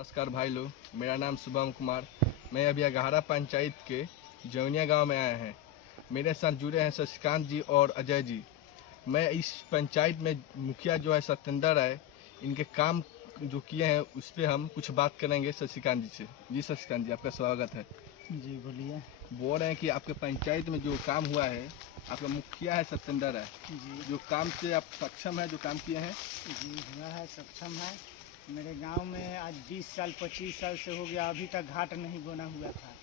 नमस्कार भाई लोग, मेरा नाम शुभम कुमार। मैं अभी अगहरा पंचायत के जौनिया गांव में आया हैं। मेरे साथ जुड़े हैं शशिकांत जी और अजय जी। मैं इस पंचायत में मुखिया जो है सत्येंद्र राय, इनके काम जो किए हैं उस पर हम कुछ बात करेंगे शशिकांत जी से। जी शशिकांत जी, आपका स्वागत है। जी बोलिए। बोल रहे हैं कि आपके पंचायत में जो काम हुआ है, आपका मुखिया है सत्येंद्र राय, जी जो काम से आप सक्षम है, जो काम किए हैं। जी हुआ है, सक्षम है। मेरे गांव में आज 20 साल 25 साल से हो गया, अभी तक घाट नहीं बना हुआ था।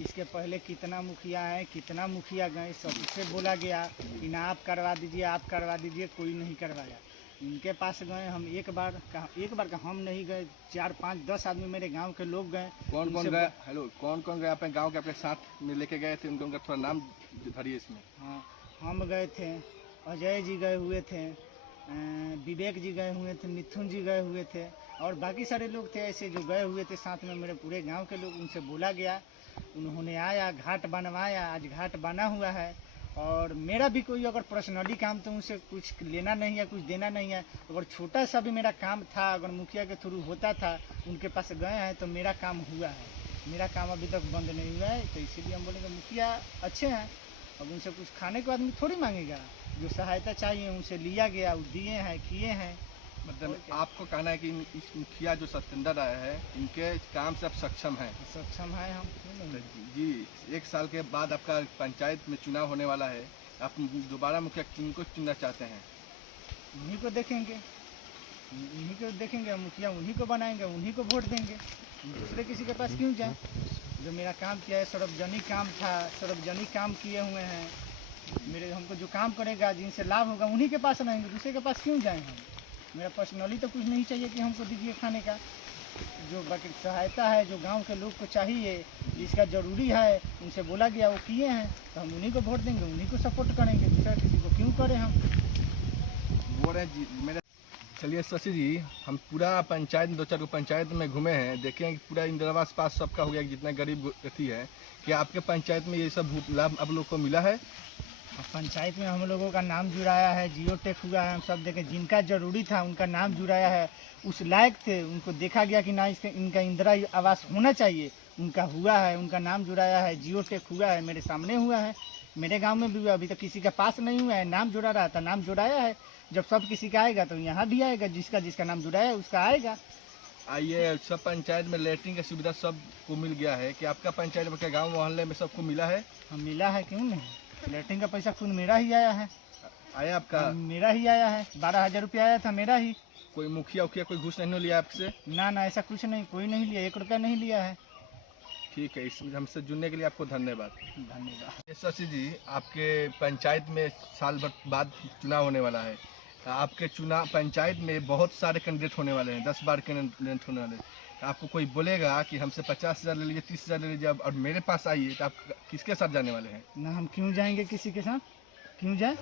इसके पहले कितना मुखिया है, कितना मुखिया गए, सबसे बोला गया कि ना आप करवा दीजिए, आप करवा दीजिए, कोई नहीं करवाया। उनके पास गए हम एक बार का हम नहीं गए, 4 5 10 आदमी मेरे गांव के लोग गए। कौन कौन गए? हेलो, कौन कौन गए अपने गांव के आपके साथ में लेके गए थे? उनका थोड़ा नाम धरिए इसमें। हाँ, हम गए थे, अजय जी गए हुए थे, विवेक जी गए हुए थे, मिथुन जी गए हुए थे, और बाकी सारे लोग थे ऐसे जो गए हुए थे साथ में मेरे पूरे गांव के लोग। उनसे बोला गया, उन्होंने आया, घाट बनवाया, आज घाट बना हुआ है। और मेरा भी कोई अगर पर्सनली काम तो उनसे कुछ लेना नहीं है, कुछ देना नहीं है। अगर छोटा सा भी मेरा काम था, अगर मुखिया के थ्रू होता था, उनके पास गए हैं तो मेरा काम हुआ है। मेरा काम अभी तक बंद नहीं हुआ है, तो इसीलिए हम बोलेंगे मुखिया अच्छे हैं। अब उनसे कुछ खाने को आदमी थोड़ी मांगेगा, जो सहायता चाहिए उनसे लिया गया, वो दिए हैं, किए हैं। मतलब आपको कहना है कि इस मुखिया जो सत्येंद्र राय है, इनके काम से आप सक्षम हैं। सक्षम है हम, क्यों नहीं। जी, 1 साल के बाद आपका पंचायत में चुनाव होने वाला है। आप दोबारा मुखिया किनको चुनना चाहते हैं? उन्हीं को देखेंगे, मुखिया उन्हीं को बनाएंगे, उन्हीं को वोट देंगे। दूसरे किसी के पास क्यों जाए? जो मेरा काम किया है, सार्वजनिक काम था, सार्वजनिक काम किए हुए हैं मेरे। हमको जो काम करेगा, जिनसे लाभ होगा, उन्हीं के पास रहेंगे, दूसरे के पास क्यों जाएँ हम। मेरा पर्सनली तो कुछ नहीं चाहिए कि हमको दीजिए खाने का। जो बाकी सहायता है, जो गांव के लोग को चाहिए, जिसका ज़रूरी है, उनसे बोला गया, वो किए हैं, तो हम उन्हीं को वोट देंगे, उन्हीं को सपोर्ट करेंगे। दूसरा किसी को क्यों करें हम। बोल रहे जी मेरे। चलिए शशि जी, हम पूरा पंचायत 2-4 को पंचायत में घूमे हैं, देखे हैं कि पूरा इंदिरा आवास पास सबका हो गया, जितना गरीब व्यक्ति है। क्या आपके पंचायत में ये सब लाभ आप लोग को मिला है? पंचायत में हम लोगों का नाम जुड़ाया है, जियो टेक हुआ है, हम सब देखे, जिनका ज़रूरी था उनका नाम जुड़ाया है, उस लायक थे, उनको देखा गया कि ना इनका इंदिरा आवास होना चाहिए, उनका हुआ है, उनका नाम जुड़ाया है, जियो टेक हुआ है, मेरे सामने हुआ है, मेरे गांव में भी हुआ। अभी तक किसी के पास नहीं हुआ है, नाम जुड़ा रहा था, नाम जुड़ाया है। जब सब किसी का आएगा तो यहाँ भी आएगा, जिसका जिसका नाम जुड़ाया है उसका आएगा। आइए, सब पंचायत में लेटरिन की सुविधा सबको मिल गया है कि आपका पंचायत में, गाँव मोहल्ले में सबको मिला है? हम मिला है, क्यों नहीं। लेटरिन का पैसा खुद मेरा ही आया है। आया आपका? मेरा ही आया है, 12,000 रुपया आया था मेरा ही। कोई मुखिया उखिया कोई घूस नहीं लिया आपसे? ना ना, ऐसा कुछ नहीं, कोई नहीं लिया, 1 रुपया नहीं लिया है। ठीक है, इसमें हमसे जुड़ने के लिए आपको धन्यवाद। धन्यवाद। शशि जी, आपके पंचायत में साल भर बाद चुनाव होने वाला है। आपके चुनाव पंचायत में बहुत सारे कैंडिडेट होने वाले हैं, 10 बार कैंडिडेट होने वाले हैं। आपको कोई बोलेगा कि हमसे 50,000 ले लीजिए, 30,000 ले लीजिए और मेरे पास आइए, तो आप किसके साथ जाने वाले हैं? ना, हम क्यों जाएंगे किसी के साथ, क्यों जाए।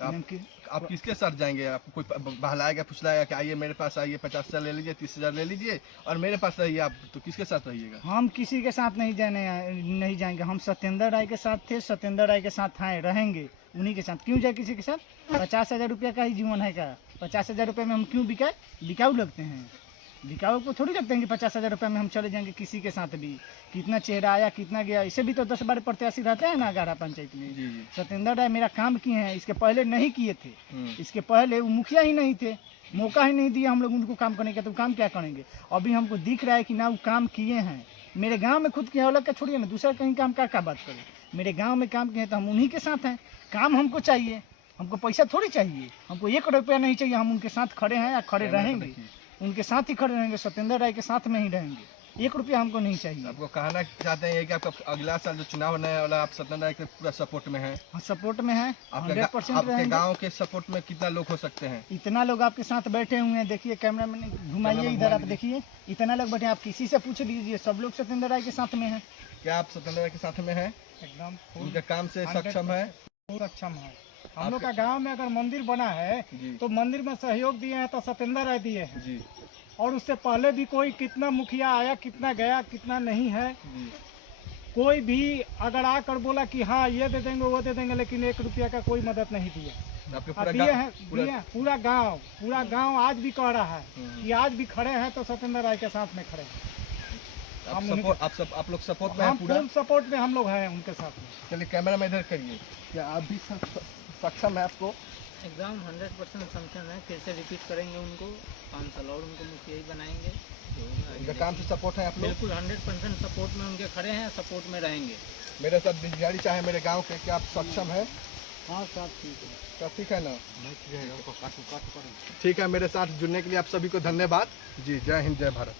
आप किसके साथ जाएंगे? आपको कोई बहलाएगा, फुसलाएगा कि आइए मेरे पास आइए, 50,000 ले लीजिए, 30,000 ले लीजिए और मेरे पास रहिए, आप तो किसके साथ रहिएगा? हम किसी के साथ नहीं जाएंगे। हम सत्येंद्र राय के साथ थे, सत्येंद्र राय के साथ हैं, रहेंगे उन्हीं के साथ। क्यों जाए किसी के साथ? 50,000 रुपया का ही जीवन है क्या? 50,000 रुपये में हम क्यों बिकाऊ लगते हैं? बिकाऊ को थोड़ी लगते हैं कि 50,000 रुपये में हम चले जाएंगे किसी के साथ भी। कितना चेहरा आया, कितना गया, इसे भी तो 10 बार प्रत्याशी रहते हैं ना अगहरा पंचायत में। जी। सत्येंद्र राय मेरा काम किए हैं, इसके पहले नहीं किए थे। इसके पहले वो मुखिया ही नहीं थे, मौका ही नहीं दिया हम लोग उनको काम करने का, तो काम क्या करेंगे। अभी हमको दिख रहा है कि ना वो काम किए हैं। मेरे गांव में खुद के अलग का छोड़िए ना, दूसरा कहीं काम का बात करें। मेरे गांव में काम किए हैं तो हम उन्हीं के साथ हैं। काम हमको चाहिए, हमको पैसा थोड़ी चाहिए, हमको 1 रुपया नहीं चाहिए। हम उनके साथ खड़े हैं या खड़े रहेंगे, उनके साथ ही खड़े रहेंगे, सत्येंद्र राय के साथ में ही रहेंगे। 1 रुपया हमको नहीं चाहिए। आपको कहना चाहते हैं कि आपका अगला साल जो चुनाव होने वाला, आप सत्येंद्र राय के पूरा सपोर्ट में हैं? हाँ, सपोर्ट में है, 100% आपके गांव के सपोर्ट में कितना लोग हो सकते हैं? इतना लोग आपके साथ बैठे हुए हैं, देखिए कैमरा में घुमाइए इधर, आप देखिए इतना लोग बैठे हैं। आप किसी से पूछ लीजिए, सब लोग सत्येंद्र राय के साथ में हैं। क्या आप सत्येंद्र राय के साथ में हैं? एकदम उनके काम से सक्षम है? सक्षम है। हम लोग का गांव में अगर मंदिर बना है तो मंदिर में सहयोग दिए हैं तो सत्येंद्र राय दिए हैं जी। और उससे पहले भी कोई कितना मुखिया आया, कितना गया, कितना नहीं है। कोई भी अगर आकर बोला कि हाँ ये दे देंगे, वो दे देंगे, लेकिन 1 रुपया का कोई मदद नहीं दिया। आपके अब पूरा दिए गाँव हैं, पूरा गांव आज भी कह रहा है कि आज भी खड़े हैं तो सत्येंद्र राय के साथ में खड़े हैं। आप लोग सपोर्ट में हैं हम पूरा। फुल सपोर्ट में हम लोग हैं उनके साथ में। चलिए कैमरा में इधर करिए, क्या आप भी सक्षम है आपको? एग्ज़ाम 100% सक्षम है। फिर से रिपीट करेंगे उनको 5 साल और उनको मुखिया ही बनाएंगे। उनका काम से सपोर्ट है आप लोग? बिल्कुल 100% सपोर्ट में उनके खड़े हैं, सपोर्ट में रहेंगे। मेरे साथ बिजली चाहे मेरे गांव के, क्या आप सक्षम है? हाँ सब ठीक है। सब ठीक है ना? ठीक है, मेरे साथ जुड़ने के लिए आप सभी को धन्यवाद जी। जय हिंद, जय भारत।